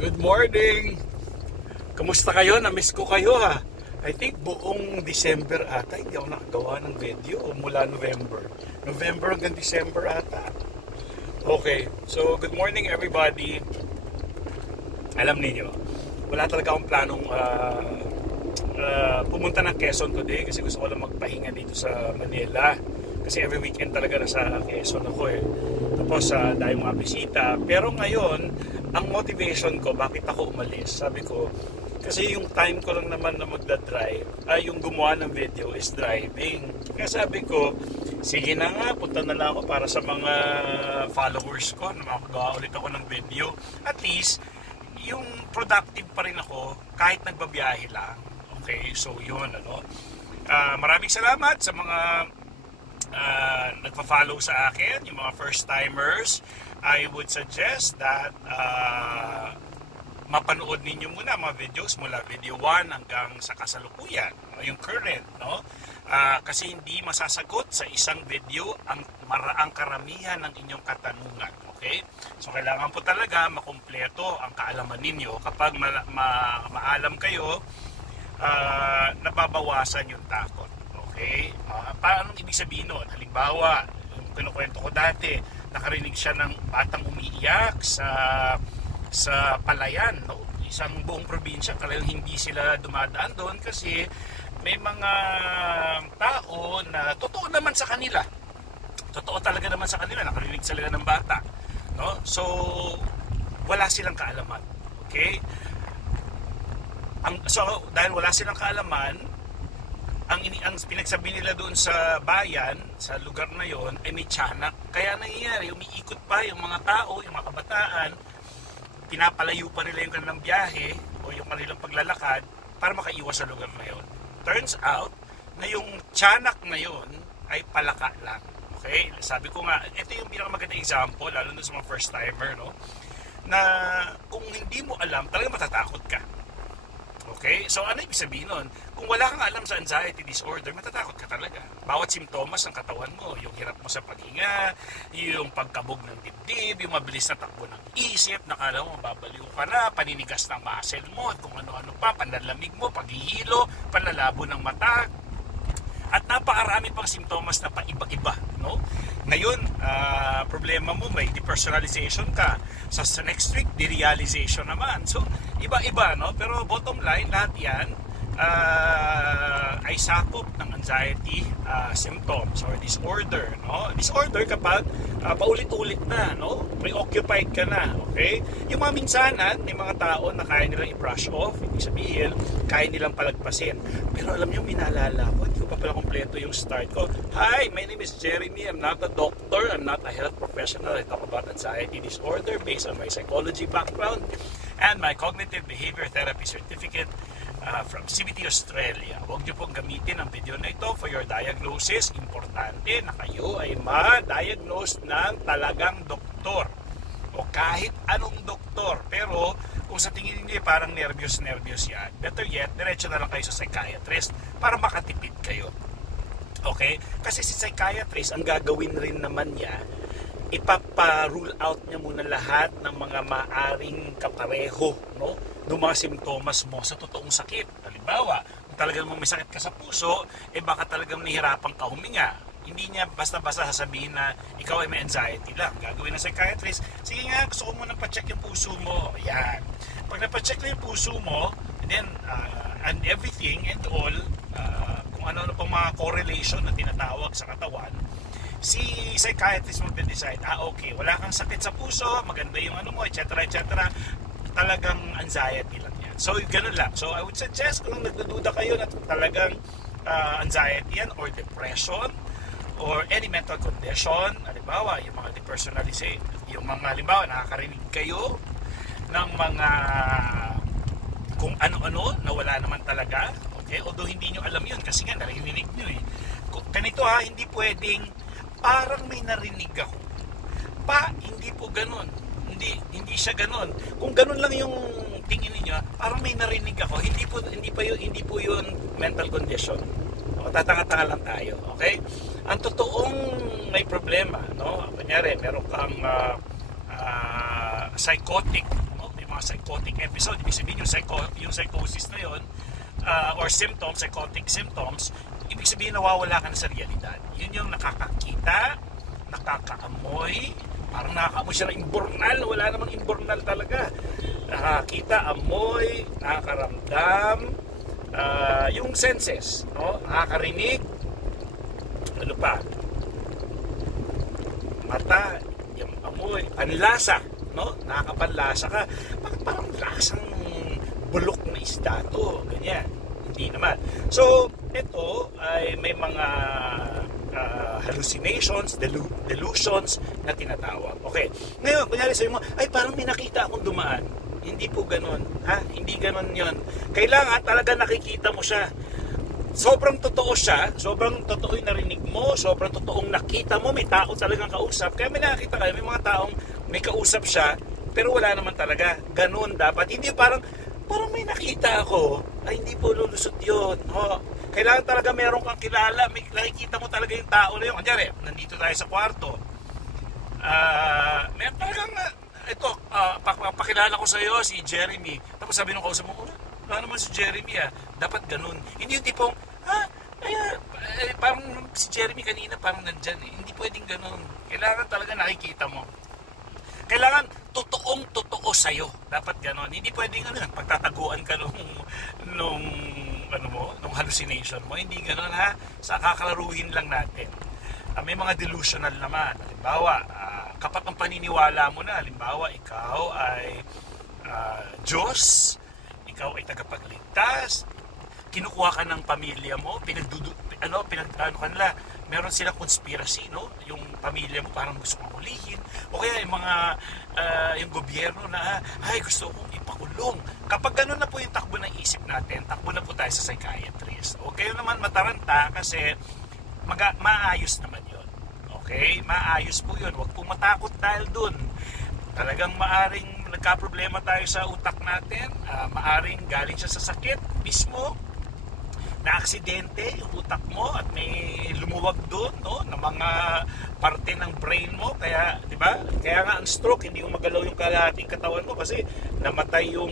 Good morning! Kamusta kayo? Na-miss ko kayo ha. I think buong December ata hindi ako nakagawa ng video mula November. November hanggang December ata. Okay, so good morning everybody. Alam niyo, wala talaga akong planong pumunta ng Quezon today kasi gusto ko lang magpahinga dito sa Manila. Kasi every weekend talaga nasa Quezon ako eh. Tapos dahil mga bisita. Pero ngayon, ang motivation ko, bakit ako umalis? Sabi ko, kasi yung time ko lang naman na magdadrive, yung gumawa ng video is driving. Kaya sabi ko, sige na nga, punta na lang ako para sa mga followers ko na makagawa ulit ako ng video. At least, yung productive pa rin ako kahit nagbabiyahe lang. Okay, so yun, ano. Maraming salamat sa mga nagpa-follow sa akin, yung mga first-timers. I would suggest that mapanood ninyo muna mga videos mula video 1 hanggang sa kasalukuyan, yung current, no? Kasi hindi masasagot sa isang video ang karamihan ng inyong katanungan, okay? So kailangan po talaga makumpleto ang kaalaman ninyo. Kapag maalam kayo, nababawasan yung takot. Okay? Paano ibig sabihin nun? Halimbawa, yung kinukwento ko dati, nakarinig siya ng batang umiiyak sa Palayan, no? Isang buong probinsya, talagang hindi sila dumadaan doon kasi may mga tao na totoo naman sa kanila. Totoo talaga naman sa kanila, nakarinig sila ng bata, no? So, wala silang kaalaman. Okay? So, dahil wala silang kaalaman, ang pinagsabi nila doon sa bayan, sa lugar na yon, ay may tiyanak. Kaya nangyayari, umiikot pa yung mga tao, yung mga kabataan, pinapalayo pa nila yung kanilang biyahe o yung kanilang paglalakad para makaiwas sa lugar na yon. Turns out na yung tiyanak na yon ay palaka lang. Okay? Sabi ko nga, ito yung pinakamagandang example, lalo na sa mga first timer, no? Na kung hindi mo alam, talaga matatakot ka. Okay? So ano ibig sabihin nun? Kung wala kang alam sa anxiety disorder, matatakot ka talaga. Bawat simptomas ng katawan mo, yung hirap mo sa paghinga, yung pagkabog ng dibdib, yung mabilis na takbo ng isip, nakala mo mababaliw ka na, paninigas ng muscle mo, at kung ano-ano pa, panlalamig mo, paghihilo, panlalabo ng mata, at napakarami pang simptomas na paiba-iba, no? Ngayon, problema mo, may depersonalization ka. Sa next week, derealization naman. So, iba-iba, no? Pero bottom line, lahat yan ay sakop ng anxiety symptoms or disorder, no? Disorder kapag paulit-ulit na, no? Preoccupied ka na, okay? Yung mga minsanan, may mga tao na kaya nilang i-brush off, ibig sabihin, kaya nilang palagpasin. Pero alam niyo, minalala ko, hindi ko pa pala kompleto yung start ko. Hi, my name is Jeremy. I'm not a doctor. I'm not a health professional. I talk about anxiety disorder based on my psychology background and my cognitive behavior therapy certificate from CBT Australia. Huwag niyo pong gamitin ang video na ito for your diagnosis. Importante na kayo ay ma-diagnose ng talagang doktor o kahit anong doktor. Pero kung sa tingin niyo parang nervyos yan, better yet, diretso na lang kayo sa psychiatrist para makatipid kayo. Okay? Kasi si psychiatrist, ang gagawin rin naman niya, ipapa-rule out niya muna lahat ng mga maaring kapareho, no? Ng mga simptomas mo sa totoong sakit. Halimbawa, kung talagang may sakit ka sa puso, baka talagang nahihirapan ka huminga. Hindi niya basta-basta sasabihin na ikaw ay may anxiety lang. Gagawin ng psychiatrist, sige nga, gusto ko muna pa-check yung puso mo. Ayan. Pag na-check na yung puso mo, and then, and everything and all, kung ano-ano pang mga correlation na tinatawag sa katawan, si psychiatrist mag-decide, okay, wala kang sakit sa puso, maganda yung ano mo, etc. Talagang anxiety lang yan. So, ganun lang. So, I would suggest kung nagdududa kayo na talagang anxiety yan or depression or any mental condition, halimbawa, yung mga depersonalization, yung mga, halimbawa, nakakarinig kayo ng mga kung ano-ano na wala naman talaga, okay? Although hindi nyo alam yun kasi nga narinig nyo eh. Ganito hindi pwedeng parang may narinig ako. Hindi po ganun. Hindi siya ganun. Kung ganun lang yung tingin niyo, parang may narinig ako. Hindi po yun mental condition. Tatanga-tanga lang tayo, okay? Ang totoong may problema, no? Kunyari, meron kang psychotic, no? May mga mga psychotic episode. Ibig sabihin yung psychosis na yun, or symptoms, psychotic symptoms, ibig sabihin nawawala ka na sa realidad. Yun yung nakakakita, nakakaamoy, parang nakakaamoy siya ng imbornal, wala namang imbornal talaga. Nakakita, amoy, nakakaramdam, yung senses, no? Nakakarinig, ano pa, mata, yung amoy, panlasa, no? Nakakapanlasa ka, parang lasang bulok na isda to, ganyan. Hindi naman. So, ito ay may mga hallucinations, delusions na tinatawag. Okay. Ngayon, kunyari sa'yo mo, ay parang may nakita akong dumaan. Hindi po ganun. Ha? Hindi ganun yon. Kailangan talaga nakikita mo siya. Sobrang totoo siya, sobrang totoo yung narinig mo, sobrang totoong nakita mo, may tao talagang kausap. Kaya may nakita kayo, may mga taong may kausap siya, pero wala naman talaga. Ganun dapat. Hindi parang may nakita ako, ay hindi po lulusot yun. Kailangan talaga meron kang kilala, may nakikita mo talaga yung tao na yun. Kunyari, nandito tayo sa kwarto. May talagang, ito, pakilala ko sa iyo si Jeremy. Tapos sabi nung kausap mo, wala naman si Jeremy dapat ganun. Hindi yung tipong, parang si Jeremy kanina parang nandyan Hindi pwedeng ganun. Kailangan talaga nakikita mo. Kailangan totoong-totoo sa'yo. Dapat ganun. Hindi pwedeng pagtataguan ka nung hallucination mo. Hindi ganun sa kakalaruhin lang natin. May mga delusional naman. Halimbawa, kapag ang paniniwala mo na, halimbawa, ikaw ay Diyos, ikaw ay tagapagligtas, kinukuha ka ng pamilya mo, meron silang conspiracy, no? Yung pamilya mo parang gusto kong hulihin, o kaya yung mga yung gobyerno na gusto kong ipakulong. Kapag ganun na po yung takbo ng isip natin, takbo na po tayo sa psychiatrist. Okay naman mataranta kasi maayos naman yun. Okay? Maayos po yun. Huwag pong matakot dahil dun. Talagang maaring nagka-problema tayo sa utak natin, maaring galing siya sa sakit mismo, na aksidente yung utak mo at may lumuwag doon, no, na mga parte ng brain mo, kaya di ba? Kaya nga ang stroke, hindi mo magalaw yung kalahating katawan mo kasi namatay yung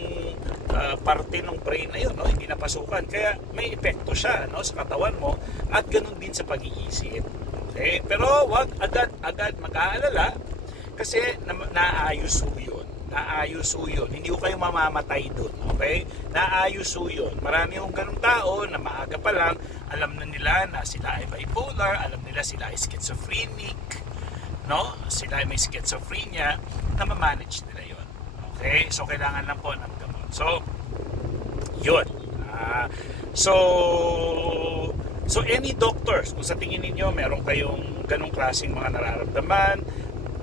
parte ng brain na yun, no, hindi napasukan. Kaya may epekto siya, no, sa katawan mo at ganun din sa pag-iisip. Okay? Pero wag agad mag-aalala kasi naayos ho yun. Naayos ho yun. Hindi ko kayo mamamatay doon. Okay? Naayos ho yun. Marami hong ganung tao na maaga pa lang, alam na nila na sila ay bipolar, alam nila sila ay schizophrenic, no? Sila ay may schizophrenia, na ma-manage nila yun. Okay? So, kailangan lang po ng gamot. So, yun. So, any doctors, kung sa tingin ninyo meron kayong ganung klaseng mga nararamdaman,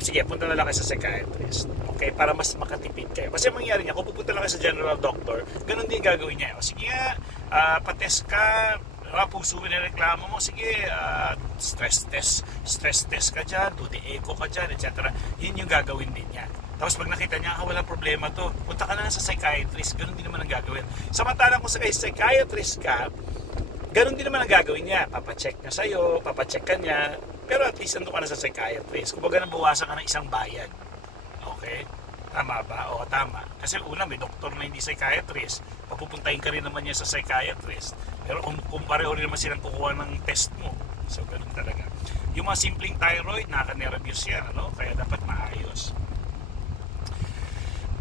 sige, punta na lang kayo sa psychiatrist. Okay, para mas makatipid kayo. Kasi mangyari niya, kung pupunta lang kayo sa general doctor, ganun din gagawin niya. O sige nga, patest ka, puso na reklamo mo, sige, stress test ka dyan, do the echo ka dyan, etc. Yun yung gagawin din niya. Tapos pag nakita niya, walang problema to, punta ka na sa psychiatrist, ganun din naman ang gagawin. Samantalang kung sa psychiatrist ka, ganun din naman ang gagawin niya. Papacheck niya sa'yo, papacheck ka niya, pero at least nandun ka na sa psychiatrist. Kumbaga nabawasan ka ng isang bayad. Okay? Tama ba? O tama. Kasi una, may doktor na hindi psychiatrist. Papupuntahin ka rin naman niya sa psychiatrist. Pero kung pareho rin naman silang kukuha ng test mo. So, ganun talaga. Yung mga simpleng thyroid, nakaka-nervous yan. Ano? Kaya dapat maayos.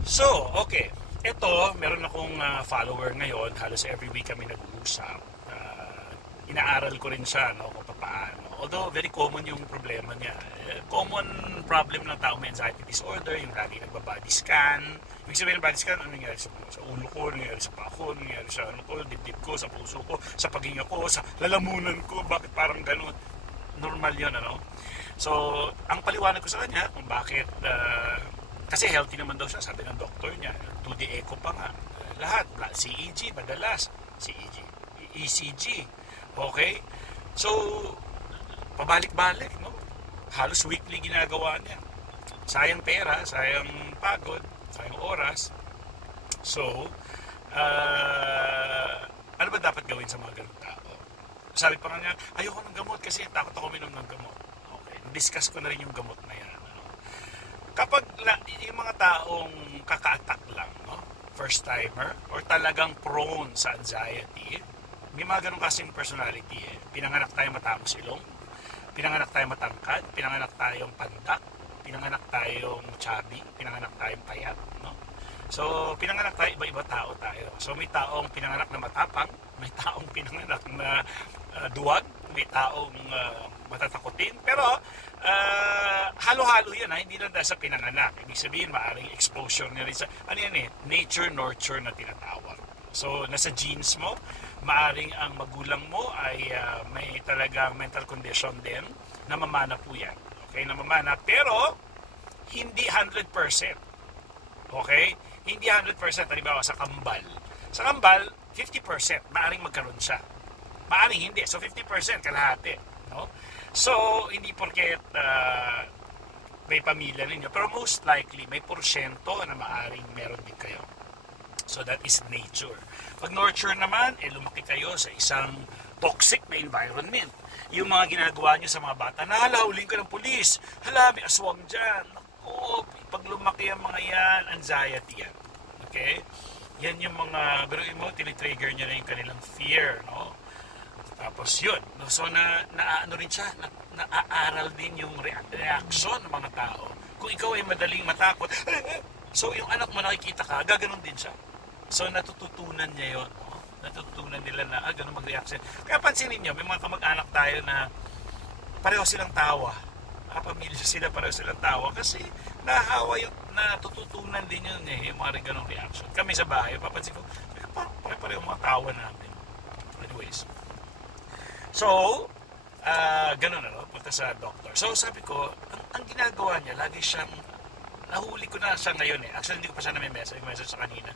So, okay. Ito, meron akong follower ngayon. Halos every week kami nag-uusap. Inaaral ko rin siya, no, kung paano. Although, very common yung problema niya. Common problem ng tao may anxiety disorder, yung lagi nagbabody scan. Ibig sabihin ng body scan, ano nangyari sa ulo ko, nangyari sa pako, nangyari sa ano ko, dibdib ko, sa puso ko, sa paghinga ko, sa lalamunan ko, bakit parang ganun. Normal yun, ano? So, ang paliwanag ko sa kanya, kung bakit, kasi healthy naman daw siya, sabi ng doktor niya, 2D echo pa nga. Lahat, CEG, madalas, CEG, ECG. Okay? So, pabalik-balik, no? Halos weekly ginagawa niya. Sayang pera, sayang pagod, sayang oras. So, ano ba dapat gawin sa mga ganung tao? Sabi pa nga niya, ayoko ng gamot kasi takot ako minom ng gamot. Okay, discuss ko na rin yung gamot na yan. Ano? Kapag yung mga taong kaka-attack lang, no? first timer or talagang prone sa anxiety. May mga ganun kasing personality eh. Pinanganak tayong matamos ilong, pinanganak tayong matangkad, pinanganak tayong pandak, pinanganak tayong chubby, pinanganak tayong payat, no? So, pinanganak tayo, iba-iba tao tayo. So, may taong pinanganak na matapang, may taong pinanganak na duwag, may taong matatakutin. Pero, halo-halo yan, hindi lang dahil sa pinanganak. Ibig sabihin, maaaring exposure na rin sa, nature, nurture na tinatawag. So, nasa genes mo, maaring ang magulang mo ay may talagang mental condition din, namamana po yan. Okay, namamana. Pero, hindi 100%. Okay? Hindi 100%. Halimbawa, sa kambal. Sa kambal, 50%. Maaring magkaroon siya. Maaring hindi. So, 50%, kalahati. No? So, hindi porket may pamilya ninyo. Pero most likely, may porsyento na maaring meron din kayo. So that is nature. Pag nurture naman, lumaki kayo sa isang toxic na environment. Yung mga ginagawa nyo sa mga bata, huling ka ng pulis, may aswang dyan. Naku, pag lumaki ang mga yan, anxiety yan. Okay? Yan yung mga, biruin mo, tinitrigger nyo na yung kanilang fear, no? Tapos yun. So ano rin siya, naaaral din yung reaction ng mga tao. Kung ikaw ay madaling matakot, so yung anak mo nakikita ka, gaganon din siya. So natututunan niya yun. No? Natututunan nila na ganun mag-reaction. Kaya pansinin niyo, may mga kamag-anak tayo na pareho silang tawa. Pamilya sila, pareho silang tawa. Kasi nahawa yung natututunan din yun yung mga ganung reaction. Kami sa bahay, papansin ko, pareho mga tawa namin. Anyways. So, ganun punta sa doctor. So sabi ko, ang ginagawa niya, lagi siyang, nahuli ko na siya ngayon eh. Actually, hindi ko pa siya message sa kanina.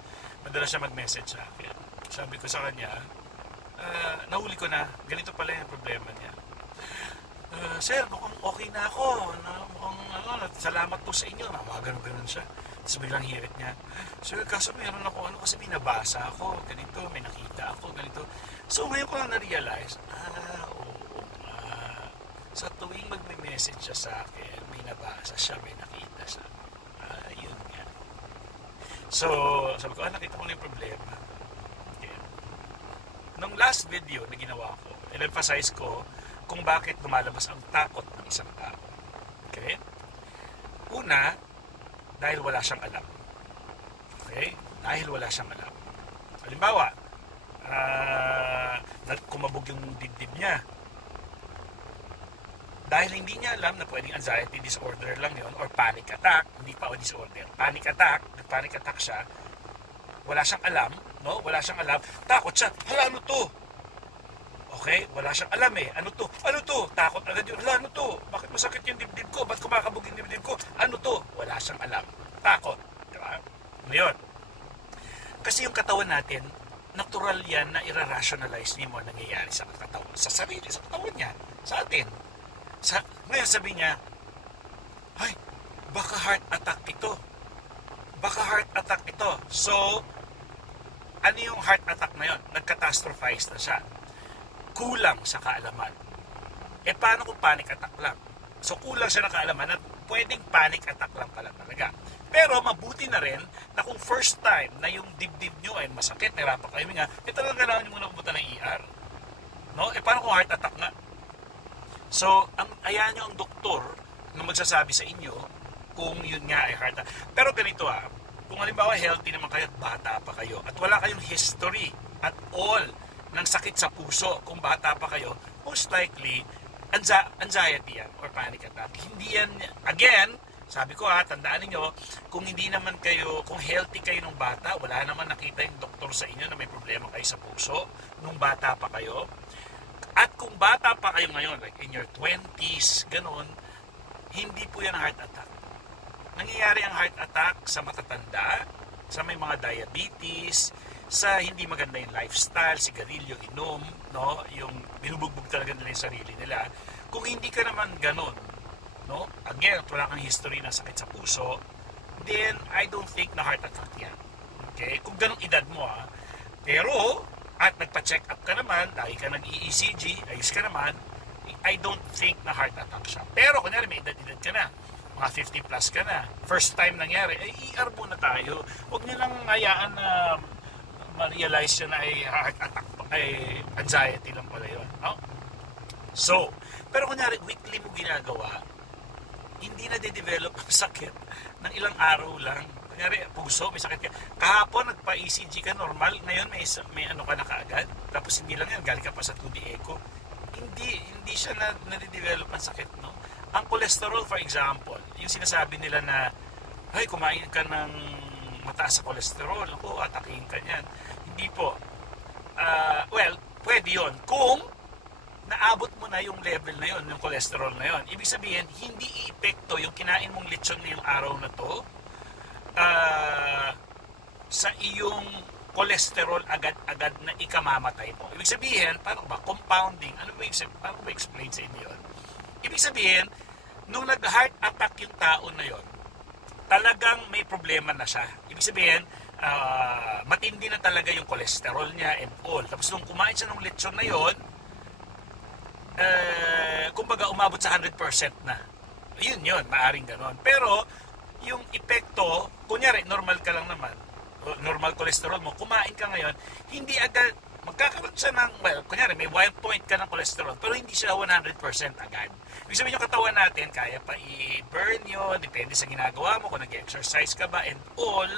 Madalas siya mag-message sa akin. Sabi ko sa kanya, nahuli ko na, ganito pala yung problema niya. Sir, mukhang okay na ako. Mukhang, salamat po sa inyo. Mga ganun siya. Tapos biglang hirit niya. Sir, kaso meron ako, kasi binabasa ako. Ganito, may nakita ako, ganito. So, ngayon ko lang na-realize, oo nga. Sa tuwing magme-message siya sa akin, may nabasa siya, may nakita siya. Yun nga. So, sabi ko, nakita ko na yung problema. Okay. Nung last video na ginawa ko, in-emphasize ko kung bakit lumalabas ang takot ng isang tao. Okay? Una, dahil wala siyang alam. Okay? Dahil wala siyang alam. Halimbawa, kumabog yung dibdib niya. Dahil hindi niya alam na pwedeng anxiety disorder lang yon or panic attack, hindi pa o disorder. Panic attack siya, wala siyang alam, no? Wala siyang alam, takot siya, ano to? Okay? Wala siyang alam eh. Ano to? Takot agad yun. Ano to? Bakit masakit yung dibdib ko? Ba't kumakabog yung dibdib ko? Ano to? Wala siyang alam. Takot. Diba? Ano yun? Kasi yung katawan natin, natural yan na i-rationalize niyo mo nangyayari sa katawan. Sa sarili, sa katawan niya. Sa atin. Ngayon sabi niya, ay, baka heart attack ito. Baka heart attack ito. So, ano yung heart attack na yun? Nag-catastrophize na siya. Kulang sa kaalaman. Paano kung panic attack lang? So, kulang siya ng kaalaman at pwedeng panic attack lang pala talaga. Pero mabuti na rin na kung first time na yung dibdib nyo ay masakit, nahirapan kayo nga, talagang kailangan nyo muna pumunta ng ER. No? Paano kung heart attack nga? So, ayan nyo ang doktor na magsasabi sa inyo kung yun nga ay heart attack. Pero ganito kung halimbawa healthy naman kayo at bata pa kayo at wala kayong history at all ng sakit sa puso kung bata pa kayo, most likely, anxiety yan or panic attack. Hindi yan, again, sabi ko tandaan niyo, kung hindi naman kayo, kung healthy kayo nung bata, wala naman nakita yung doktor sa inyo na may problema kayo sa puso nung bata pa kayo. At kung bata pa kayo ngayon, like in your 20s, ganun, hindi po yan heart attack. Nangyayari ang heart attack sa matatanda, sa may mga diabetes, sa hindi maganda yung lifestyle, sigarilyo, inom, no? Yung binubugbog talaga nila yung sarili nila. Kung hindi ka naman ganun, no? Again, wala kang history ng sakit sa puso, then I don't think na heart attack yan. Okay? Kung ganung edad mo pero at nagpa-check up ka naman, lagi ka nag-ECG, ayos ka naman, I don't think na heart attack siya. Pero kunyari may edad-edad ka na, mga 50 plus ka na, first time nangyari, ay ER muna tayo. Huwag nyo lang hayaan na ma-realize yun na ay heart attack, ay anxiety lang pala yun. No? So, pero kunyari, weekly mo ginagawa, hindi na de-develop ang sakit ng ilang araw lang. Kunyari, puso, may sakit ka. Kahapon, nagpa-ECG ka, normal. Ngayon, may ano ka na kaagad. Tapos hindi lang yan, galing ka pa sa 2D echo. Hindi siya na-develop ang sakit, no? Ang cholesterol, for example, yung sinasabi nila na, ay, kumain ka ng mataas sa cholesterol, ako, atakihin ka niyan. Hindi po. Well, pwede yun. Kung naabot mo na yung level na yun, yung cholesterol na yun. Ibig sabihin, hindi i-epekto yung kinain mong lechon ngayong araw na to sa iyong cholesterol agad-agad na ikamamatay mo. Ibig sabihin, paano ba? Compounding. Ano ba paano ba explain sa inyo yun? Ibig sabihin, nung nag-heart attack yung tao na yun, talagang may problema na siya. Ibig sabihin, matindi na talaga yung cholesterol niya and all. Tapos nung kumain siya ng lechon na yun, kumbaga umabot sa 100% na. Yun, maaring ganon. Pero, yung epekto, kunyari, normal ka lang naman, normal cholesterol mo, kumain ka ngayon, hindi agad, magkakaroon siya ng, well, kunyari, may 1 point ka ng cholesterol, pero hindi siya 100% agad. Ibig sabihin yung katawan natin, kaya pa i-burn yun, depende sa ginagawa mo, kung nag-exercise ka ba, and all,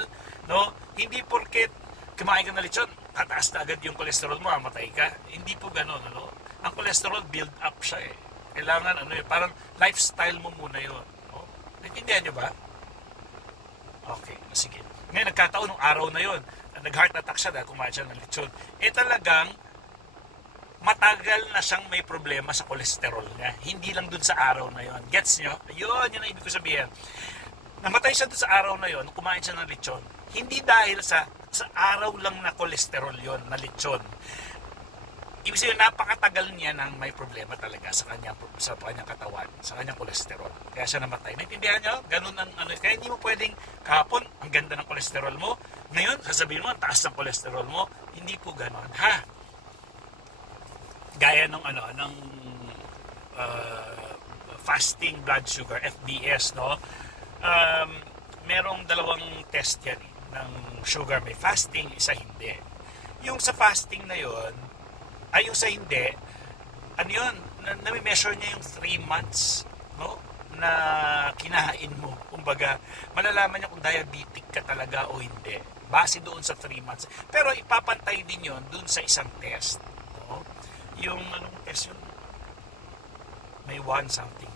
no? Hindi porket kumain ka na lechon, tataas na agad yung cholesterol mo, matay ka. Hindi po ganon, ano? Ang cholesterol build up siya eh. Kailangan parang lifestyle mo muna yun. No? Naintindihan nyo ba? Okay, sige. Ngayon nagkataon ng araw na yun, nag-heart attack siya dahil kumain siya ng lechon. Talagang matagal na siyang may problema sa cholesterol niya. Hindi lang dun sa araw na yun. Gets nyo? Yun ang ibig ko sabihin. Namatay siya dun sa araw na yun, kumain siya ng lechon. Hindi dahil sa araw lang na cholesterol yun, na lechon. Ibig sabihin, napakatagal niya nang may problema talaga sa kanyang katawan, sa kanyang kolesterol. Kaya siya namatay. Naintindihan niyo? Ganun ang kaya hindi mo pwedeng kahapon, ang ganda ng kolesterol mo. Ngayon, sasabihin mo, ang taas ng kolesterol mo. Hindi po ganun. Ha? Gaya ng fasting blood sugar, FBS, no? Merong dalawang test yan ng sugar. May fasting, isa hindi. Yung sa fasting na yon, ay yung sa hindi, ano yun, nami-measure niya yung 3 months, no? Na kinahain mo. Kumbaga, malalaman niya kung diabetic ka talaga o hindi. Base doon sa 3 months. Pero ipapantay din yun doon sa isang test. No? Yung, anong test yun? May one something.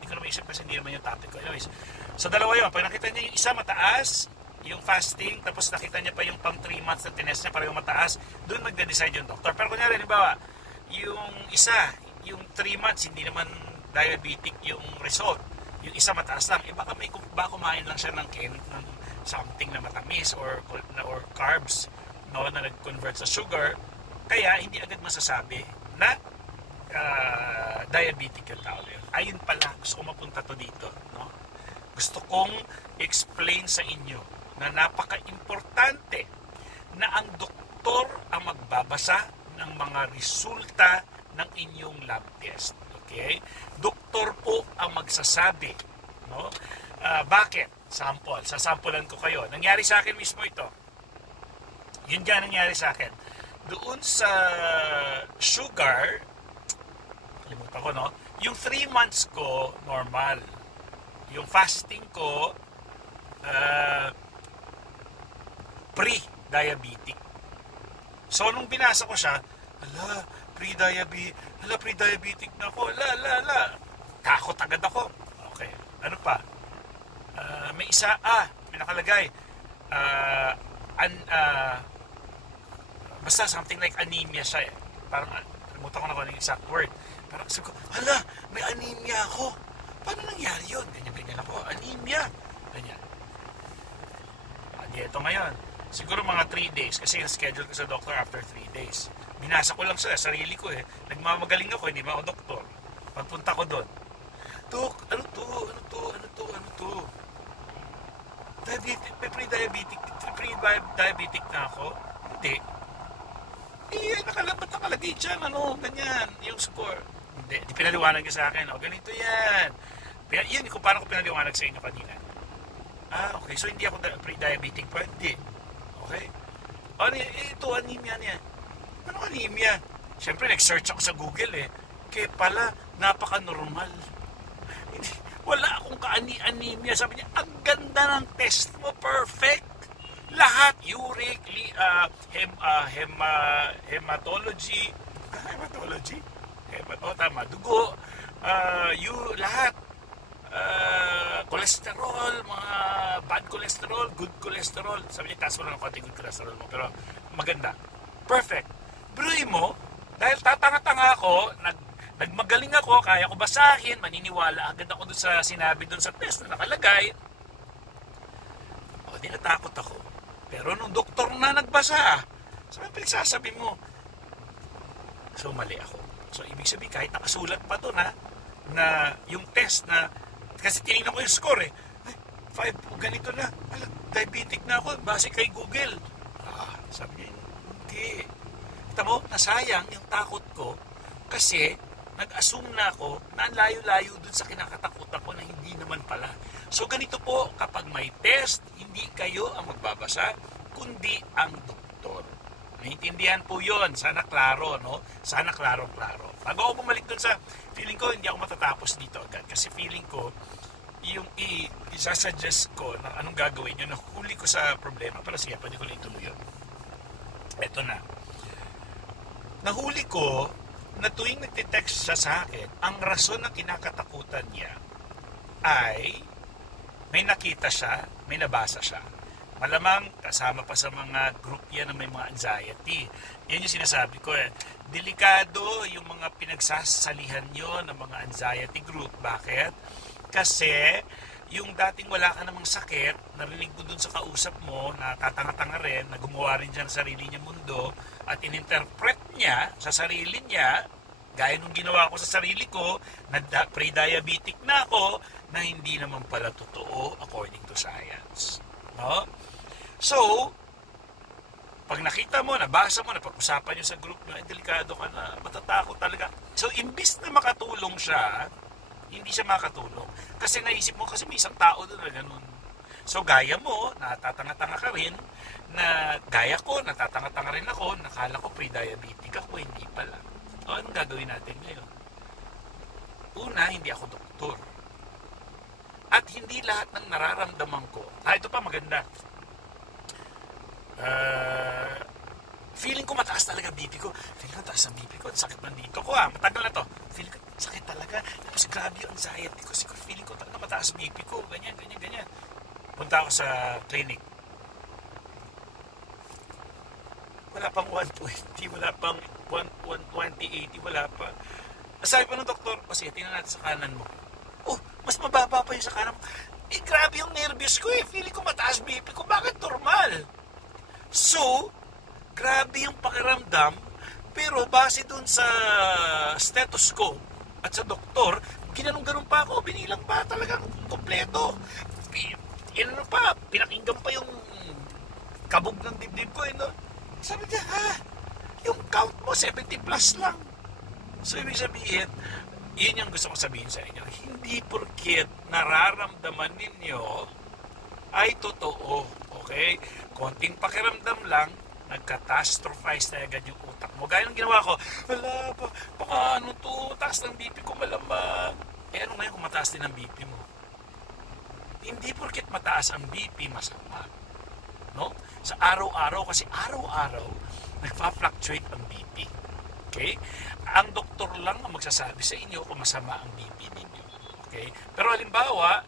Hindi ko na maisip kasi hindi naman yung topic ko. Anyways, so dalawa yun. Pag nakita niya yung isa mataas, yung fasting, tapos nakita niya pa yung pang 3 months na tinest niya para yung mataas, doon magde-decide yung doktor. Pero kunyari, halimbawa, yung isa, yung 3 months, hindi naman diabetic yung result. Yung isa mataas lang. Baka kumain lang siya ng something na matamis or carbs, no, na nag-convert sa sugar. Kaya, hindi agad masasabi na diabetic yung tao na yun. Ayun pala, gusto ko mapunta to dito. No? Gusto kong explain sa inyo na napaka-importante na ang doktor ang magbabasa ng mga resulta ng inyong lab test. Okay? Doktor po ang magsasabi. No? Bakit? Sample. Sasampulan ko kayo. Nangyari sa akin mismo ito. Yun dyan nangyari sa akin. Doon sa sugar, kalimutan ko, no? Yung 3 months ko, normal. Yung fasting ko, pre-diabetic. So, nung binasa ko siya, pre-diabetic na ako. Takot agad ako. Okay. Ano pa? May isa, may nakalagay. Basta something like anemia siya eh. Parang, kalimutan ko na kung ano yung exact word. Parang sabi ko, may anemia ako. Paano nangyari yun? Ganyan ako. Anemia. Ganyan. Ito ngayon. Siguro mga 3 days. Kasi yung schedule ko sa doctor after 3 days. Binasa ko lang sa sarili ko eh. Nagmamagaling ako, hindi ba ako doktor. Pagpunta ko doon. Dok, ano to? Pre-diabetic na ako? Hindi. Nakalagay dyan, ganyan, yung score. Hindi, pinaliwanag niya sa akin, ganito yan. Yun kung paano ko pinaliwanag sa inyo kanina. Okay. So, hindi ako pre-diabetic pa? Hindi. Okay? Ano ito, anemia niya. Ano anemia? Siyempre, nag-search ako sa Google eh. Kaya pala, napaka-normal. Wala akong ka-anemia. Sabi niya, ang ganda ng test mo. Perfect. Lahat. Uric, hematology. Hematology? Tama. Dugo. Lahat. Cholesterol, mga bad cholesterol, good cholesterol. Sabi niya, taas mo lang ang konti good cholesterol mo. Pero maganda. Perfect. Bruy mo, dahil tatanga-tanga ako, nagmagaling ako, kaya ko basahin, maniniwala agad ako dun sa sinabi dun sa test na nakalagay. Di natakot ako. Pero nung doktor na nagbasa, sabi, pinagsasabi mo. So, mali ako. So, ibig sabihin, kahit nakasulat pa doon na yung test na, kasi tinignan ko yung score eh. 5, ganito na. Diabetic na ako, base kay Google. Sabi niya, hindi. Kita mo, nasayang yung takot ko kasi nag-assume na ako na ang layo-layo dun sa kinakatakutan ko na hindi naman pala. So ganito po, kapag may test, hindi kayo ang magbabasa, kundi ang doktor. Naintindihan po yun. Sana klaro, no? Sana klaro-klaro. Bago ako bumalik dun sa feeling ko, hindi ako matatapos dito agad. Kasi feeling ko, yung isasuggest ko na anong gagawin nyo, nahuli ko sa problema. Pero sige, pwede ko lang ituloy yun. Ito na. Nahuli ko na tuwing nagtitext siya sa akin, ang rason na kinakatakutan niya ay may nakita siya, may nabasa siya. Malamang kasama pa sa mga group yan na may mga anxiety. Yan yung sinasabi ko eh. Delikado yung mga pinagsasalihan nyo ng mga anxiety group. Bakit? Kasi yung dating wala ka namang sakit, narinig mo dun sa kausap mo na tatanga-tanga rin, na gumawa rin dyan sa sarili niya mundo, at ininterpret niya sa sarili niya, gaya nung ginawa ko sa sarili ko, na pre-diabetic na ako, na hindi naman pala totoo according to science. No? So, pag nakita mo, nabasa mo, napag-usapan nyo sa group nyo, delikado ka na, matatakot talaga. So, imbis na makatulong siya, hindi siya makatulong. Kasi naisip mo, kasi may isang tao doon na ganun. So, gaya mo, natatanga-tanga ka rin, na gaya ko, natatanga-tanga rin ako, nakala ko pre-diabetic ako, hindi pala. O, anong gagawin natin ngayon? Una, hindi ako doktor. At hindi lahat ng nararamdaman ko, ito pa maganda. Feeling ko mataas talaga BP ko. Feeling ko mataas ang BP ko. Sakit man dito ko matagal na to. Feeling ko sakit talaga. Tapos grabe yung anxiety ko. Siguro feeling ko talaga mataas BP ko. Ganyan. Punta ako sa clinic. Wala pang 120. Wala pang 120, 80. Wala pa. Sabi pa ng doktor, kasi tingnan natin sa kanan mo. Oh, mas mababa pa yung sa kanan mo. Grabe yung nervous ko Feeling ko mataas BP ko. Bakit normal? So, grabe yung pakiramdam, pero base dun sa stethoscope at sa doktor, ginanong-ganon pa ako, binilang pa talagang kompleto. Pinakinggan pa yung kabog ng dibdib ko. Sabi niya, yung count mo, 70 plus lang. So, ibig sabihin, yun yung gusto ko sabihin sa inyo. Hindi porket nararamdaman ninyo ay totoo. Okay? Konting pakiramdam lang, nagkatastrophize na agad yung utak mo. Gaya ng ginawa ko, wala pa, baka taas ng BP ko malamang. Ano ngayon kung mataas din ang BP mo? Hindi porket mataas ang BP, masama. No? Sa araw-araw, kasi araw-araw, nagpa-fluctuate ang BP. Okay? Ang doktor lang ang magsasabi sa inyo kung masama ang BP ninyo. Okay? Pero halimbawa,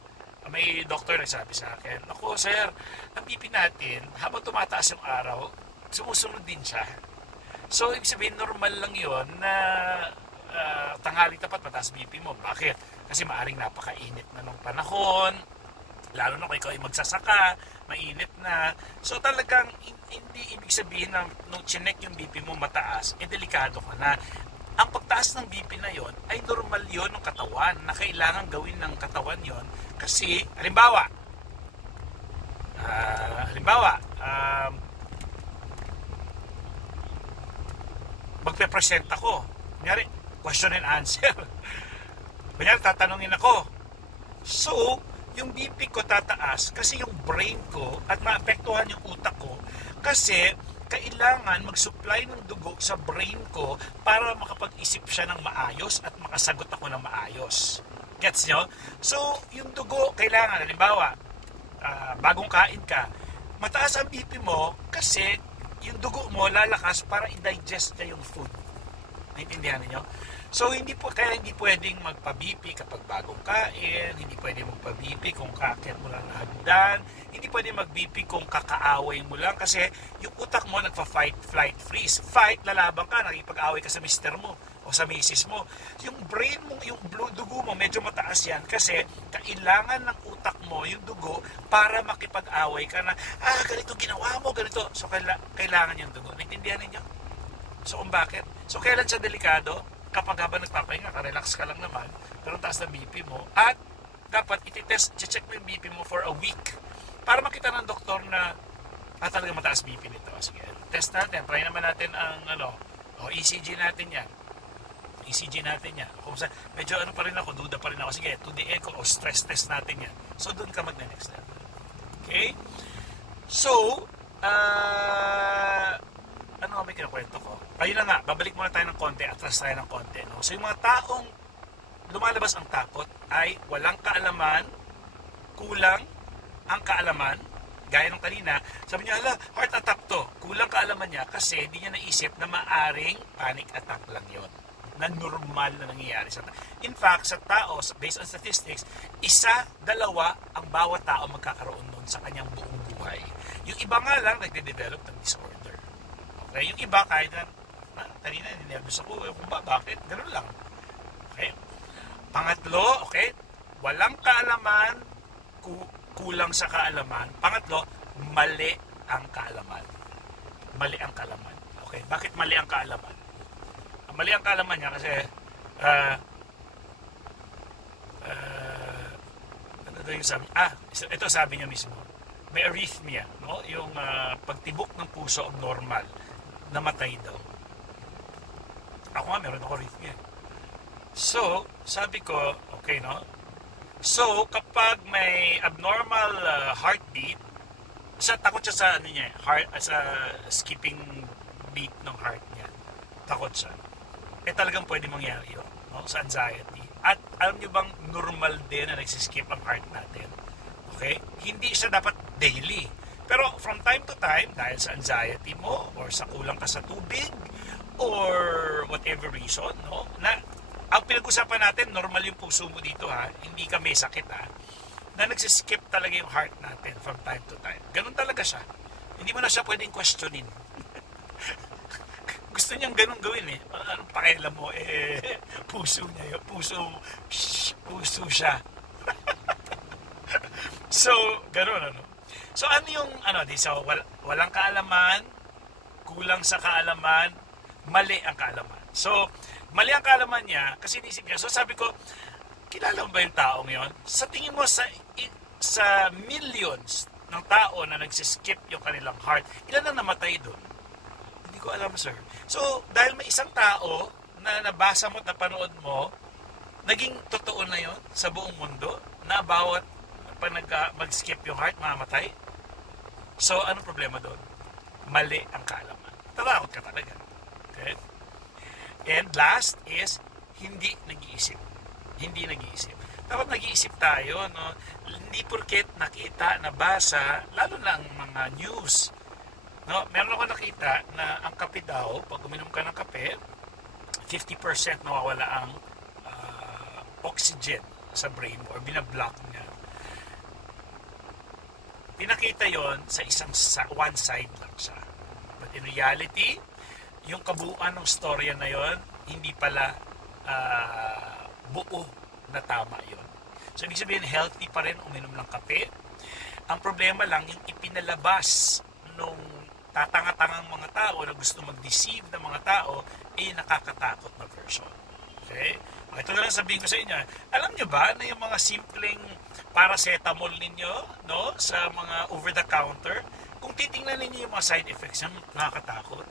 may doktor nagsabi sa akin, ako sir, ang BP natin, habang tumataas yung araw, sumusunod din siya. So, ibig sabihin, normal lang yon na tanghali tapat mataas BP mo. Bakit? Kasi maaring napakainit na nung panahon, lalo na kung ikaw ay magsasaka, mainit na. So, talagang hindi ibig sabihin na nung chinek yung BP mo mataas, delikado ka na. Ang pagtaas ng BP na yon ay normal yon ng katawan, na kailangan gawin ng katawan yon. Kasi, halimbawa, magpe-present ako. Kunyari, question and answer. Kunyari, tatanungin ako, So, yung BP ko tataas kasi yung brain ko at maapektuhan yung utak ko kasi kailangan mag-supply ng dugo sa brain ko para makapag-isip siya ng maayos at makasagot ako ng maayos. Gets nyo? So, yung dugo, kailangan, halimbawa, bagong kain ka, mataas ang BP mo kasi yung dugo mo lalakas para i-digest niya yung food. Naintindihan niyo? So, hindi pwedeng magpa-BP kapag bagong kain, hindi pwedeng magpa-BP kung kaakyat mo lang na hagdan, hindi pwedeng mag-BP kung kakaaway mo lang kasi yung utak mo nagpa-fight, flight, freeze. Fight, lalaban ka, nakipag-away ka sa mister mo o sa misis mo. Yung brain mo, yung dugo mo, medyo mataas yan kasi kailangan ng utak mo yung dugo para makipag-away ka na, ganito ginawa mo, ganito. So, kailangan yung dugo. Naintindihan ninyo? So, kung bakit? So, kailan siya delikado? Kapag habang nagpapahinga ka, relax ka lang naman, pero taas na BP mo, at dapat check mo yung BP mo for a week para makita ng doktor na talaga mataas BP nito. Sige, test natin, try naman natin ang ECG natin yan. ECG natin yan. Kung medyo pa rin ako, duda pa rin ako. Sige, 2D echo o stress test natin yan. So, doon ka mag-next level. Okay? So, ano may kinakwento ko? Ayun na nga, babalik muna tayo ng konti, atras tayo ng konti. No? So yung mga taong lumalabas ang takot ay walang kaalaman, kulang ang kaalaman, gaya ng kanina, sabi niya, heart attack to. Kulang kaalaman niya kasi hindi niya naisip na maaring panic attack lang yon, na normal na nangyayari sa tao. In fact, sa tao, based on statistics, 1-2 ang bawat tao magkakaroon nun sa kanyang buong buhay. Yung iba nga lang nagde-develop ng disorder. Okay? Yung iba kahit na kanina ninervous ako, kung bakit? Ganun lang. Okay? Pangatlo, okay? Walang kaalaman, kulang sa kaalaman. Pangatlo, mali ang kaalaman. Mali ang kaalaman. Okay? Bakit mali ang kaalaman? Mali ang kaalaman niya kasi ano daw yung sabi? Ito sabi niya mismo. May arrhythmia, no? Yung pagtibok ng puso abnormal, namatay daw. Ako nga, meron ako arrhythmia. So, sabi ko, okay, no? So, kapag may abnormal heartbeat, takot siya sa ano niya, sa skipping beat ng heart niya. Takot siya. Talagang pwede mangyari yun, no? Sa anxiety. At alam niyo bang normal din na nagsiskip ang heart natin? Okay? Hindi siya dapat daily. Pero from time to time, dahil sa anxiety mo, or sa kulang ka sa tubig, or whatever reason, no? Na ang pinag-usapan natin, normal yung puso mo dito, ha? Hindi ka may sakit, ha? Na nagsiskip talaga yung heart natin from time to time. Ganun talaga siya. Hindi mo na siya pwedeng questionin. Gusto niyang ganun gawin, eh. Anong pakialam mo? Puso niya yun. Puso siya. So, ganun, ano? So, ano yung, so, walang kaalaman, kulang sa kaalaman, mali ang kaalaman. So, mali ang kaalaman niya kasi inisip niya. So, sabi ko, kilala mo ba yung taong yon? Sa tingin mo, sa millions ng tao na nagsiskip yung kanilang heart, ilan ang namatay doon? Hindi ko alam, sir. So, dahil may isang tao na nabasa mo at napanood mo, naging totoo na yon sa buong mundo na bawat pag mag-skip yung heart, mamatay. So, anong problema doon? Mali ang kaalaman. Tatakot ka talaga. Okay? And last is, hindi nag-iisip. Hindi nag-iisip. Dapat nag-iisip tayo, no? Hindi porket nakita, nabasa, lalo na ang mga news. No? Meron ako nakita na ang kape daw, pag uminom ka ng kape, 50% nawawala ang oxygen sa brain mo or binablock niya. Pinakita yon sa one side lang siya. But in reality, yung kabuuan ng storya na yon, hindi pala buo na tama yon. So, ibig sabihin, healthy pa rin uminom ng kape. Ang problema lang, yung ipinalabas nung tatanga-tangang mga tao na gusto mag-deceive ng mga tao, nakakatakot na version. Okay? Ito na lang sabihin ko sa inyo. Alam nyo ba na yung mga simpleng paracetamol ninyo, no, sa mga over-the-counter, kung titingnan ninyo yung mga side effects, nakakatakot.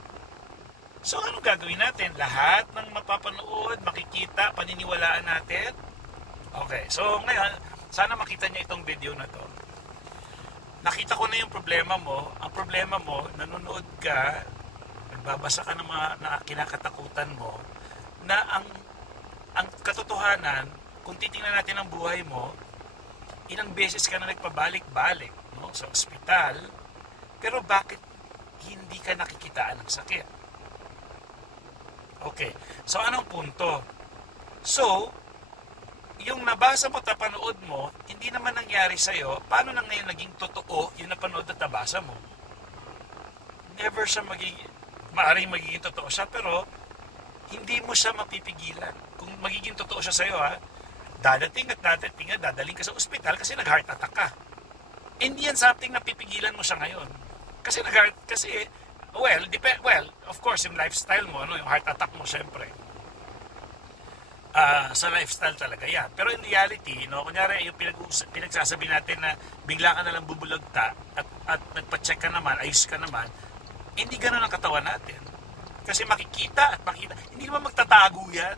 So, anong gagawin natin? Lahat ng mapapanood, makikita, paniniwalaan natin? Okay, so ngayon, Sana makita niya itong video na to. Nakita ko na yung problema mo. Ang problema mo, nanonood ka, nagbabasa ka ng mga kinakatakutan mo, na ang katotohanan, kung titingnan natin ang buhay mo, ilang beses ka na nagpabalik-balik, no, sa ospital, pero bakit hindi ka nakikitaan ng sakit? Okay, so anong punto? So, yung nabasa mo at napanood mo, hindi naman nangyari sa'yo, paano na ngayon naging totoo yung napanood at nabasa mo? Never siya maaaring magiging totoo siya, pero hindi mo siya mapipigilan. Kung magiging totoo siya sa'yo, dadating at dadaling ka sa ospital kasi nag-heart attack ka. Hindi yan something na pipigilan mo siya ngayon. Kasi of course, yung lifestyle mo, yung heart attack mo, syempre. Sa lifestyle talaga yan. Pero in reality, kunyari yung pinagsasabi natin na bigla ka nalang bubulagta at nagpa-check ka naman, ayos ka naman, hindi ganun ang katawan natin. Kasi makikita, hindi naman magtatago yan.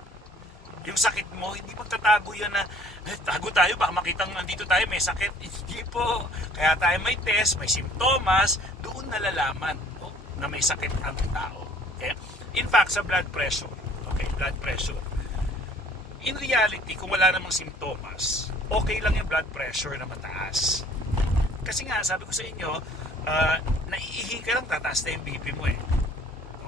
Yung sakit mo, hindi magtatago yan na, tago tayo, baka makitang nandito tayo, may sakit. Hindi po. Kaya tayo may test, may simptomas, doon nalalaman na may sakit ang tao. Okay? In fact, sa blood pressure, in reality, kung wala namang simptomas, okay lang yung blood pressure na mataas. Kasi nga, sabi ko sa inyo, naiihi ka lang, tataas na yung BP mo eh.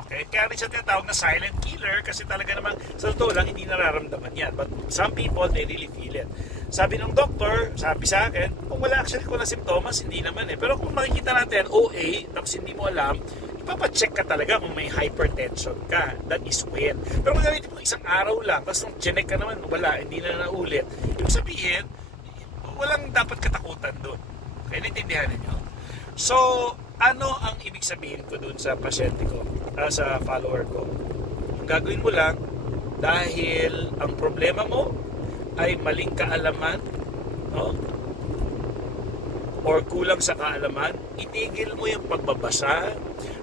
Okay? Kaya rin siya tinatawag na silent killer kasi talaga namang sa totoo lang hindi nararamdaman yan. But some people, they really feel it. Sabi ng doktor, sabi sa akin, kung wala simptomas, hindi naman eh. Pero kung makikita natin, OA, tapos hindi mo alam, ipapacheck ka talaga kung may hypertension ka. That is when. Pero kung gamitin mo isang araw lang, tapos nung chinek ka naman, wala, hindi na naulit. Ibig sabihin, walang dapat katakutan doon. Kaya naintindihan ninyo? So, ano ang ibig sabihin ko doon sa pasyente ko, sa follower ko? Ang gagawin mo lang, dahil ang problema mo ay maling kaalaman, no? Or kulang sa kaalaman, itigil mo yung pagbabasa,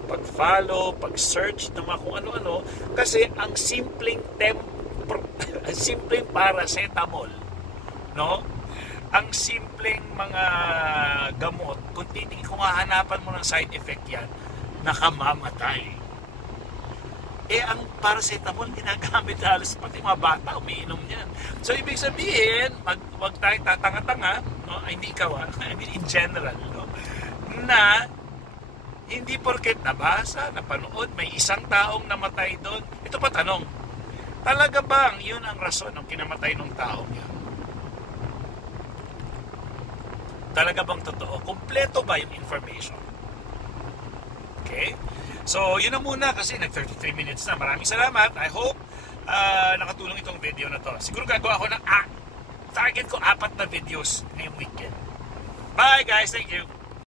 pag-follow, pag-search ng mga kung ano-ano, kasi ang simpleng paracetamol, no? Ang simpleng mga gamot, kung hahanapan mo ng side effect yan, nakamamatay. Ang paracetamol ginagamit halos pati mga bata umiinom yan. So ibig sabihin, wag tayo tatanga-tanga, no? Hindi ikaw, I mean in general, no? Na hindi porket nabasa, napanood, may isang taong namatay doon. Ito pa tanong, talaga bang yun ang rason ng kinamatay ng taong yan? Talaga bang totoo? Kompleto ba yung information? Okay? So, yun na muna kasi nag-33 minutes na. Maraming salamat. I hope nakatulong itong video na to. Siguro gagawa ako ng target ko 4 na videos ngayong weekend. Bye guys! Thank you!